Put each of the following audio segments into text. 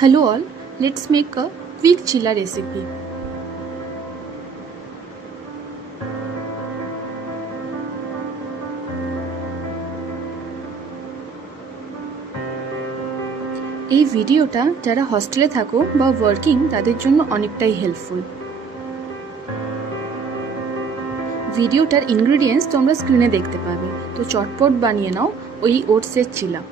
Hello all, let's make a quick chilla recipe. এই ভিডিওটা যারা হস্টেলে থাকো বা ওয়ার্কিং তাদের জন্য অনেকটাই হেল্পফুল। ভিডিওটার ইনগ্রেডিয়েন্টস তোমরা স্ক্রিনে দেখতে পাবে, তো চটপট বানিয়ে নাও ওই ওটসের চিলা।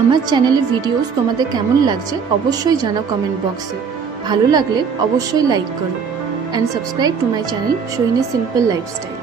আমার চ্যানেলের ভিডিওস তোমাদের কেমন লাগছে অবশ্যই জানাও কমেন্ট বক্সে। ভালো লাগলে অবশ্যই লাইক করো and subscribe to my channel Shohini simple lifestyle.